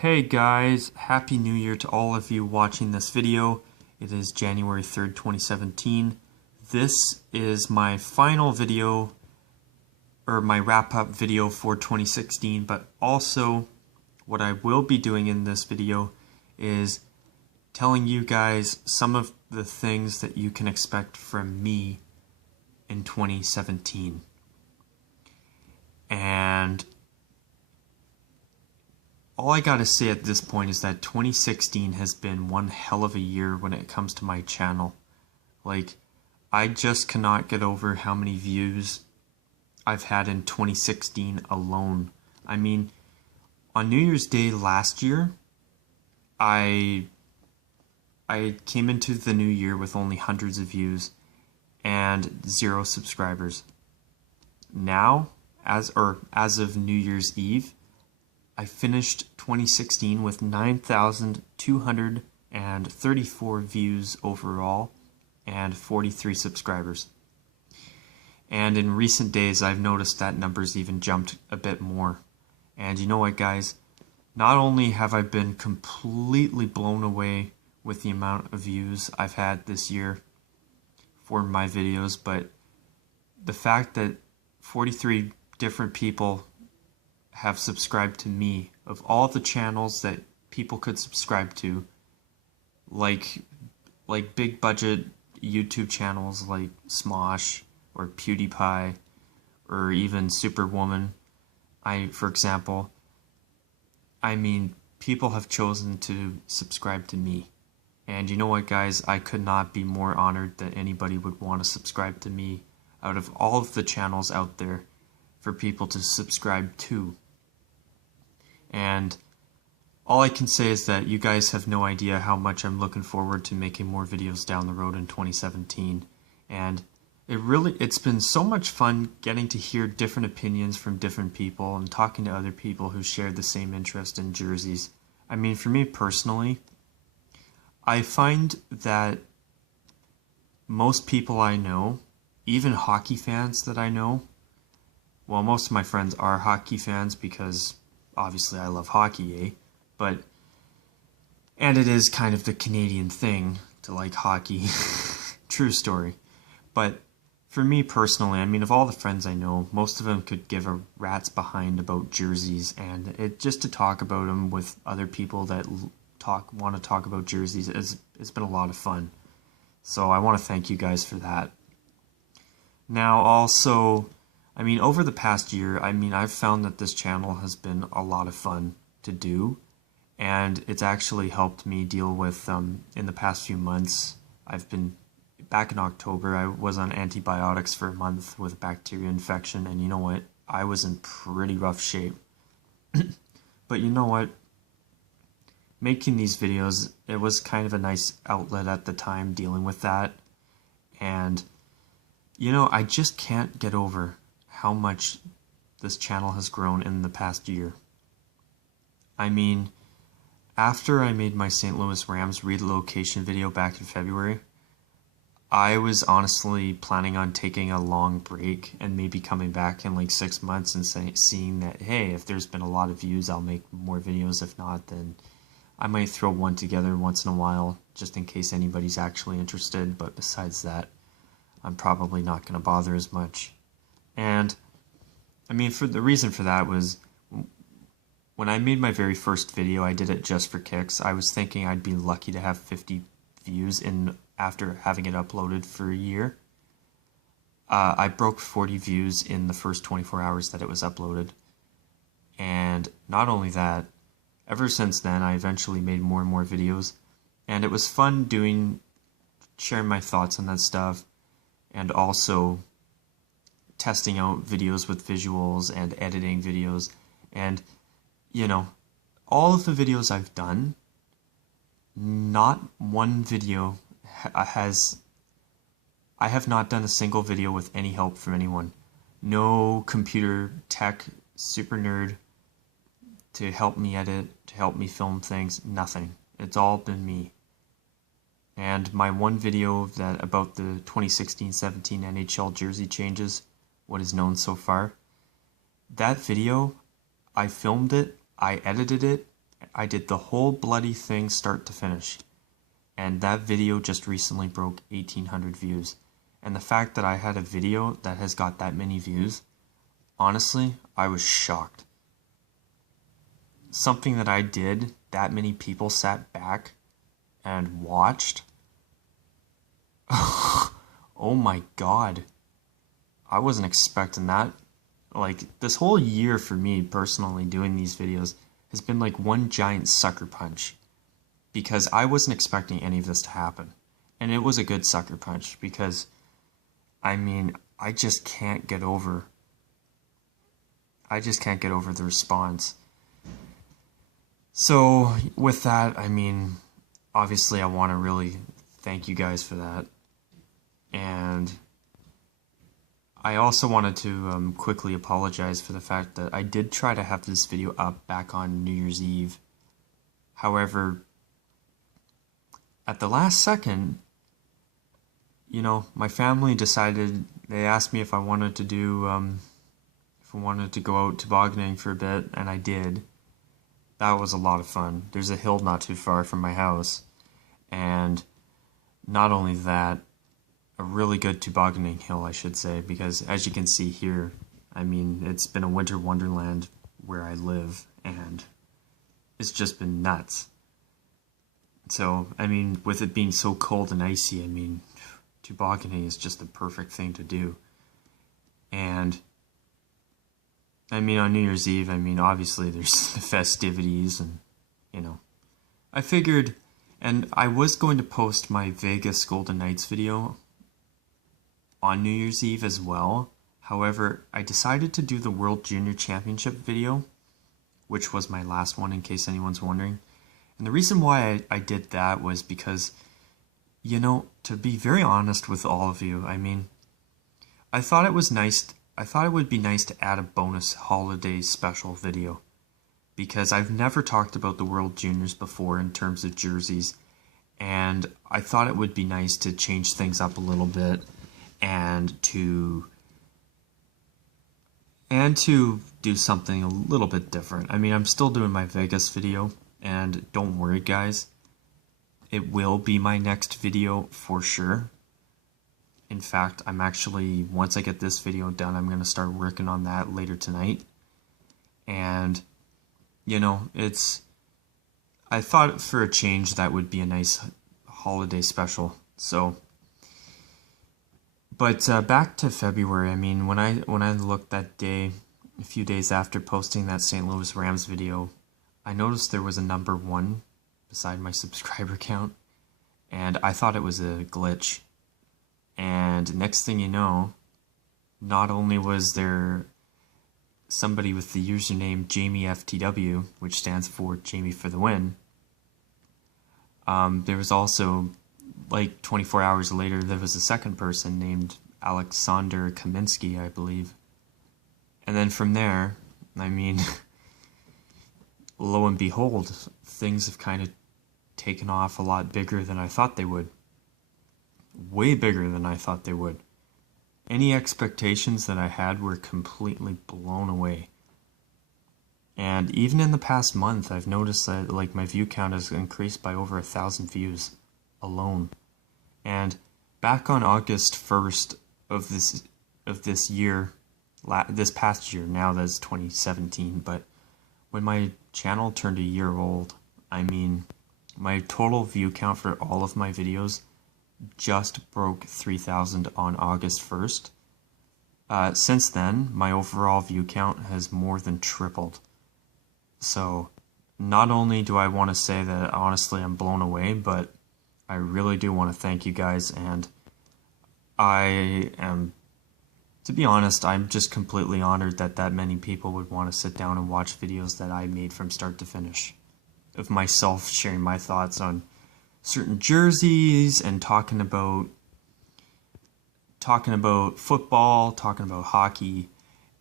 Hey guys, Happy New Year to all of you watching this video. It is January 3rd, 2017. This is my final video, or my wrap-up video for 2016, but also what I will be doing in this video is telling you guys some of the things that you can expect from me in 2017. And all I gotta say at this point is that 2016 has been one hell of a year when it comes to my channel. Like, I just cannot get over how many views I've had in 2016 alone. I mean, on New Year's Day last year, I came into the new year with only hundreds of views and 0 subscribers. Now, as of New Year's Eve, I finished 2016 with 9,234 views overall and 43 subscribers. And in recent days, I've noticed that numbers even jumped a bit more. And you know what, guys? Not only have I been completely blown away with the amount of views I've had this year for my videos, but the fact that 43 different people have subscribed to me, of all the channels that people could subscribe to, like big budget YouTube channels like Smosh or PewDiePie or even Superwoman, for example, I mean, people have chosen to subscribe to me. And you know what, guys, I could not be more honored that anybody would want to subscribe to me out of all of the channels out there for people to subscribe to. And all I can say is that you guys have no idea how much I'm looking forward to making more videos down the road in 2017. And it's been so much fun getting to hear different opinions from different people and talking to other people who share the same interest in jerseys. I mean, for me personally, I find that most people I know, even hockey fans that I know, well, most of my friends are hockey fans because obviously I love hockey, and it is kind of the Canadian thing to like hockey. True story. But for me personally, I mean, of all the friends I know, most of them could give a rat's behind about jerseys, and just to talk about them with other people that want to talk about jerseys it's been a lot of fun. So I want to thank you guys for that. Now also, I mean, over the past year, I mean, I've found that this channel has been a lot of fun to do, and it's actually helped me deal with, in the past few months, back in October, I was on antibiotics for a month with a bacteria infection, and you know what? I was in pretty rough shape. But you know what? Making these videos, it was kind of a nice outlet at the time dealing with that, and, you know, I just can't get over how much this channel has grown in the past year. I mean, after I made my St. Louis Rams relocation video back in February, I was honestly planning on taking a long break and maybe coming back in like 6 months and seeing that, hey, if there's been a lot of views, I'll make more videos. If not, then I might throw one together once in a while just in case anybody's actually interested. But besides that, I'm probably not going to bother as much. And I mean, the reason for that was when I made my very first video, I did it just for kicks. I was thinking I'd be lucky to have 50 views after having it uploaded for a year. I broke 40 views in the first 24 hours that it was uploaded. And not only that, ever since then, I eventually made more and more videos. And it was fun sharing my thoughts on that stuff, and also testing out videos with visuals and editing videos. And, you know, all of the videos I've done, not one video I have not done a single video with any help from anyone. No computer tech super nerd to help me edit, to help me film things, nothing. It's all been me. And my one video about the 2016-17 NHL jersey changes, what is known so far, that video, I filmed it, I edited it, I did the whole bloody thing start to finish. And that video just recently broke 1,800 views. And the fact that I had a video that has got that many views, honestly, I was shocked. Something that I did, that many people sat back and watched. Oh my god. I wasn't expecting that. Like, this whole year for me personally doing these videos has been like one giant sucker punch. Because I wasn't expecting any of this to happen. And it was a good sucker punch because, I mean, I just can't get over the response. So, with that, I mean, obviously I want to really thank you guys for that. And I also wanted to quickly apologize for the fact that I did try to have this video up back on New Year's Eve. However, at the last second, you know, my family decided, they asked me if I wanted to do, if I wanted to go out tobogganing for a bit, and I did. That was a lot of fun. There's a hill not too far from my house, and not only that, a really good tobogganing hill, I should say, because as you can see here, I mean, it's been a winter wonderland where I live, and it's just been nuts. So, I mean, with it being so cold and icy, I mean, tobogganing is just the perfect thing to do. And, I mean, on New Year's Eve, I mean, obviously there's the festivities and, you know. I figured, and I was going to post my Vegas Golden Knights video on New Year's Eve as well. However, I decided to do the World Junior Championship video, which was my last one in case anyone's wondering. And the reason why I did that was because, you know, to be very honest with all of you, I mean, I thought it was nice, I thought it would be nice to add a bonus holiday special video. Because I've never talked about the World Juniors before in terms of jerseys. And I thought it would be nice to change things up a little bit and to do something a little bit different. I mean, I'm still doing my Vegas video. And don't worry guys, it will be my next video for sure. In fact, I'm actually, once I get this video done, I'm going to start working on that later tonight. And, you know, I thought for a change that would be a nice holiday special. So, but back to February, I mean, when I looked that day, a few days after posting that St. Louis Rams video, I noticed there was a number 1 beside my subscriber count, and I thought it was a glitch. And next thing you know, not only was there somebody with the username JamieFTW, which stands for Jamie for the win, there was also, like 24 hours later, there was a second person named Alexander Kaminsky, I believe. And then from there, I mean, lo and behold, things have kind of taken off a lot bigger than I thought they would. Way bigger than I thought they would. Any expectations that I had were completely blown away. And even in the past month, I've noticed that like my view count has increased by over 1,000 views alone. And back on August 1st of this year, this past year, now that's 2017, but when my channel turned a year old, I mean, my total view count for all of my videos just broke 3,000 on August 1st. Since then, my overall view count has more than tripled. So, not only do I want to say that honestly I'm blown away, but I really do want to thank you guys, and I am, to be honest, I'm just completely honored that that many people would want to sit down and watch videos that I made from start to finish, of myself sharing my thoughts on certain jerseys and talking about football, talking about hockey.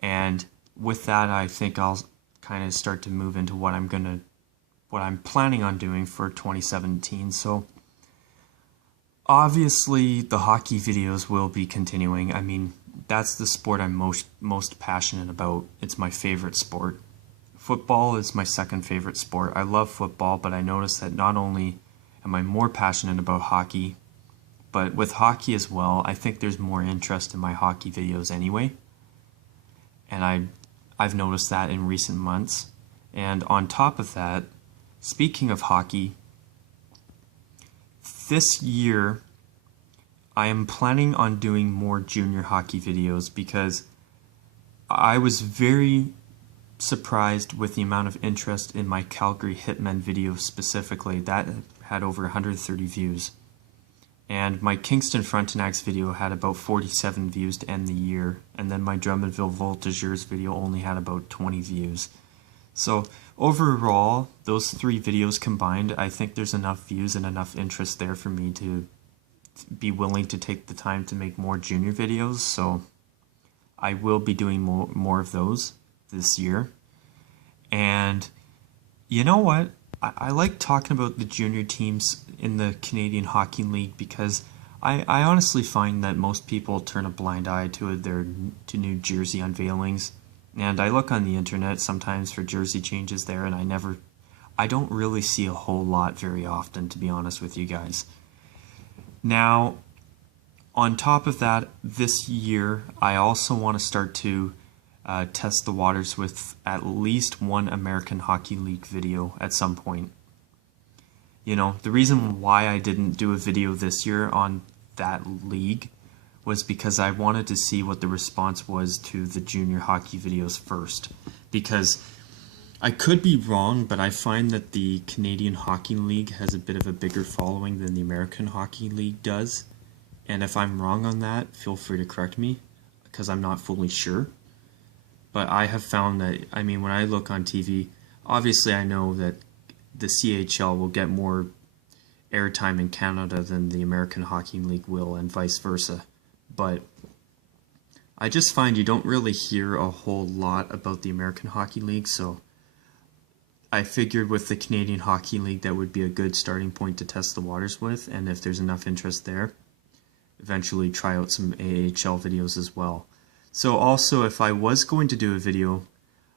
And with that, I think I'll kind of start to move into what I'm planning on doing for 2017. So obviously the hockey videos will be continuing. I mean, that's the sport I'm most passionate about. It's my favorite sport football is my second favorite sport. I love football, but I notice that not only am I more passionate about hockey, but with hockey as well, I think there's more interest in my hockey videos anyway. And I've noticed that in recent months. And on top of that, speaking of hockey, this year I am planning on doing more junior hockey videos because I was very surprised with the amount of interest in my Calgary Hitmen video specifically. That had over 130 views. And my Kingston Frontenacs video had about 47 views to end the year. And then my Drummondville Voltigeurs video only had about 20 views. So overall, those 3 videos combined, I think there's enough views and enough interest there for me to be willing to take the time to make more junior videos. So I will be doing more of those this year. And you know what? I like talking about the junior teams in the Canadian Hockey League because I honestly find that most people turn a blind eye to new jersey unveilings. And I look on the internet sometimes for jersey changes there, and I don't really see a whole lot very often, to be honest with you guys. Now, on top of that, this year, I also want to start to test the waters with at least one American Hockey League video at some point. You know, the reason why I didn't do a video this year on that league was because I wanted to see what the response was to the junior hockey videos first. Because I could be wrong, but I find that the Canadian Hockey League has a bit of a bigger following than the American Hockey League does. And if I'm wrong on that, feel free to correct me, because I'm not fully sure. But I have found that, I mean, when I look on TV, obviously I know that the CHL will get more airtime in Canada than the American Hockey League will, and vice versa. But I just find you don't really hear a whole lot about the American Hockey League, so I figured with the Canadian Hockey League that would be a good starting point to test the waters with, and if there's enough interest there, eventually try out some AHL videos as well. So also, if I was going to do a video,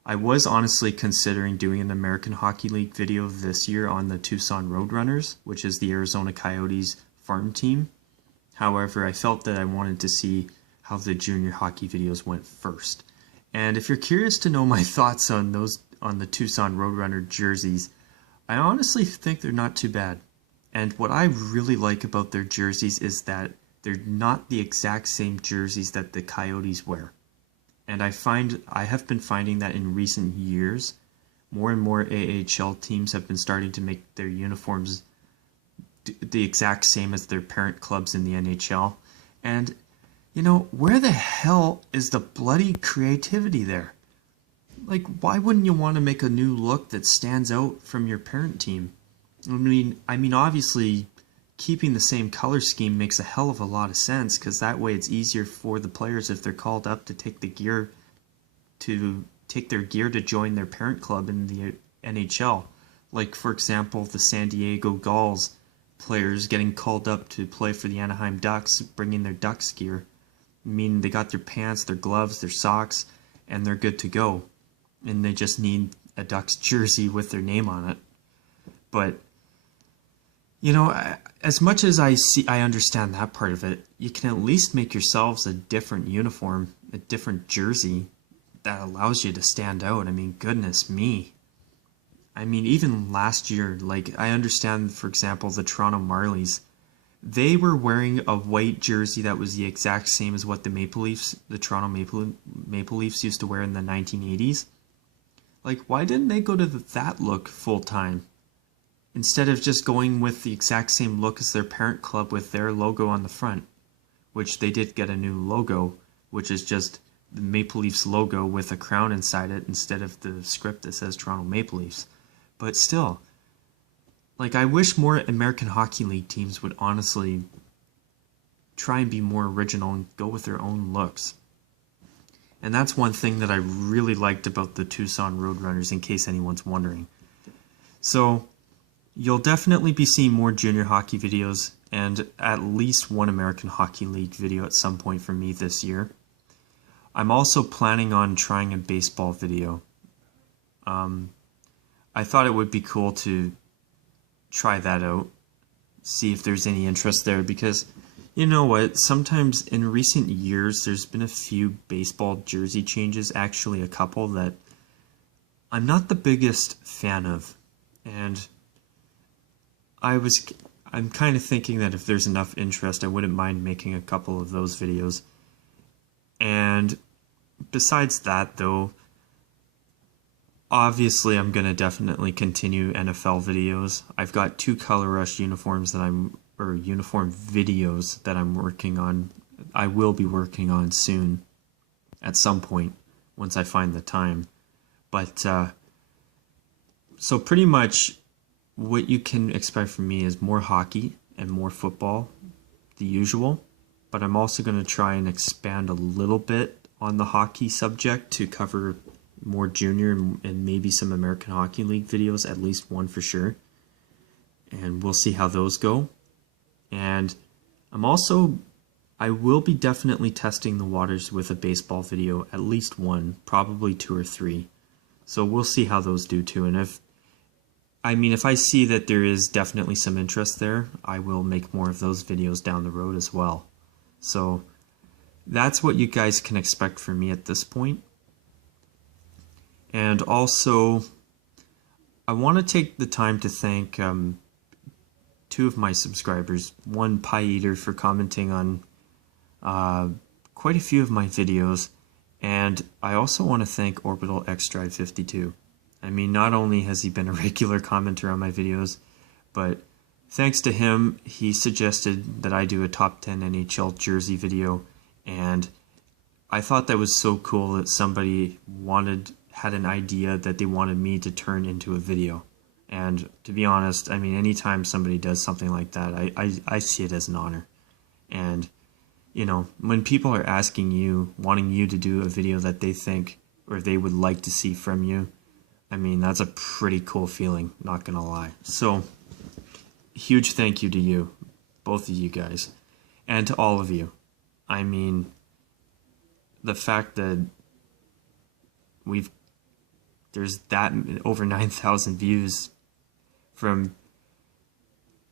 I was honestly considering doing an American Hockey League video this year on the Tucson Roadrunners, which is the Arizona Coyotes farm team. However, I felt that I wanted to see how the junior hockey videos went first. And if you're curious to know my thoughts on the Tucson Roadrunner jerseys, I honestly think they're not too bad. And what I really like about their jerseys is that they're not the exact same jerseys that the Coyotes wear. And I have been finding that in recent years, more and more AHL teams have been starting to make their uniforms the exact same as their parent clubs in the NHL. And, you know, where the hell is the bloody creativity there? Like, why wouldn't you want to make a new look that stands out from your parent team? I mean, obviously, keeping the same color scheme makes a hell of a lot of sense, because that way it's easier for the players if they're called up to take their gear to join their parent club in the NHL. Like, for example, the San Diego Gulls players getting called up to play for the Anaheim Ducks, bringing their Ducks gear. I mean, they got their pants, their gloves, their socks, and they're good to go. And they just need a Ducks jersey with their name on it. But, you know, as much as I understand that part of it, you can at least make yourselves a different uniform, a different jersey that allows you to stand out. I mean, goodness me. I mean, even last year, like, I understand, for example, the Toronto Marlies, they were wearing a white jersey that was the exact same as what the Toronto Maple Leafs used to wear in the 1980s. Like, why didn't they go to that look full time? Instead of just going with the exact same look as their parent club with their logo on the front, which they did get a new logo, which is just the Maple Leafs logo with a crown inside it instead of the script that says Toronto Maple Leafs. But still, like, I wish more American Hockey League teams would honestly try and be more original and go with their own looks. And that's one thing that I really liked about the Tucson Roadrunners, in case anyone's wondering. So, you'll definitely be seeing more junior hockey videos and at least one American Hockey League video at some point from me this year. I'm also planning on trying a baseball video. I thought it would be cool to try that out, see if there's any interest there, because you know what, sometimes in recent years there's been a few baseball jersey changes, actually a couple, that I'm not the biggest fan of, and I'm kind of thinking that if there's enough interest, I wouldn't mind making a couple of those videos. And besides that, though, obviously I'm going to definitely continue NFL videos. I've got 2 Color Rush uniforms uniform videos that I'm working on. I will be working on soon, at some point, once I find the time. But, so pretty much what you can expect from me is more hockey and more football, the usual. But I'm also going to try and expand a little bit on the hockey subject to cover more junior and maybe some American Hockey League videos, at least one for sure. And we'll see how those go. And I will be definitely testing the waters with a baseball video, at least one, probably 2 or 3. So we'll see how those do too. And if I see that there is definitely some interest there, I will make more of those videos down the road as well. So that's what you guys can expect from me at this point. And also, I want to take the time to thank 2 of my subscribers. One, Pie Eater, for commenting on quite a few of my videos. And I also want to thank Orbital X Drive 52. I mean, not only has he been a regular commenter on my videos, but thanks to him, he suggested that I do a top 10 NHL jersey video, and I thought that was so cool that somebody had an idea that they wanted me to turn into a video. And to be honest, I mean, anytime somebody does something like that, I see it as an honor. And, you know, when people are asking you, wanting you to do a video that they think or they would like to see from you, I mean, that's a pretty cool feeling, not gonna lie. So, huge thank you to you, both of you guys, and to all of you. I mean, the fact that there's that over 9,000 views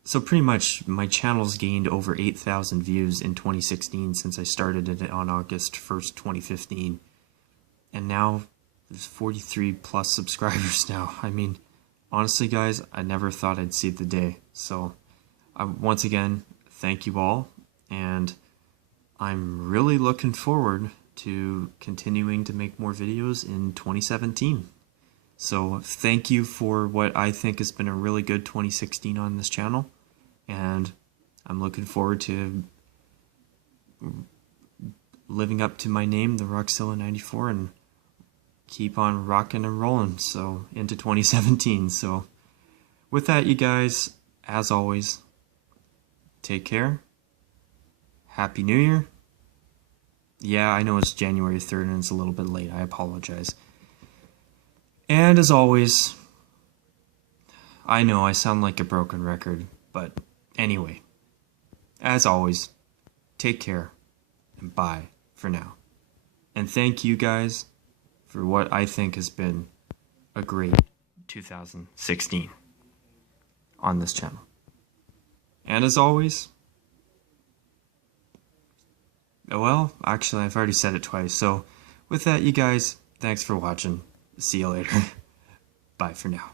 so pretty much my channel's gained over 8,000 views in 2016 since I started it on August 1st, 2015. And now there's 43 plus subscribers now. I mean, honestly guys, I never thought I'd see the day. So once again, thank you all, and I'm really looking forward to continuing to make more videos in 2017. So thank you for what I think has been a really good 2016 on this channel, and I'm looking forward to living up to my name, the Rockzilla 94, and keep on rocking and rolling so into 2017. So with that, you guys, as always, take care. Happy New Year. Yeah, I know it's January 3rd and it's a little bit late. I apologize. And as always, I know I sound like a broken record, but anyway, as always, take care and bye for now. And thank you guys for what I think has been a great 2016 on this channel. And as always, well, actually, I've already said it twice. So with that, you guys, thanks for watching. See you later. Bye for now.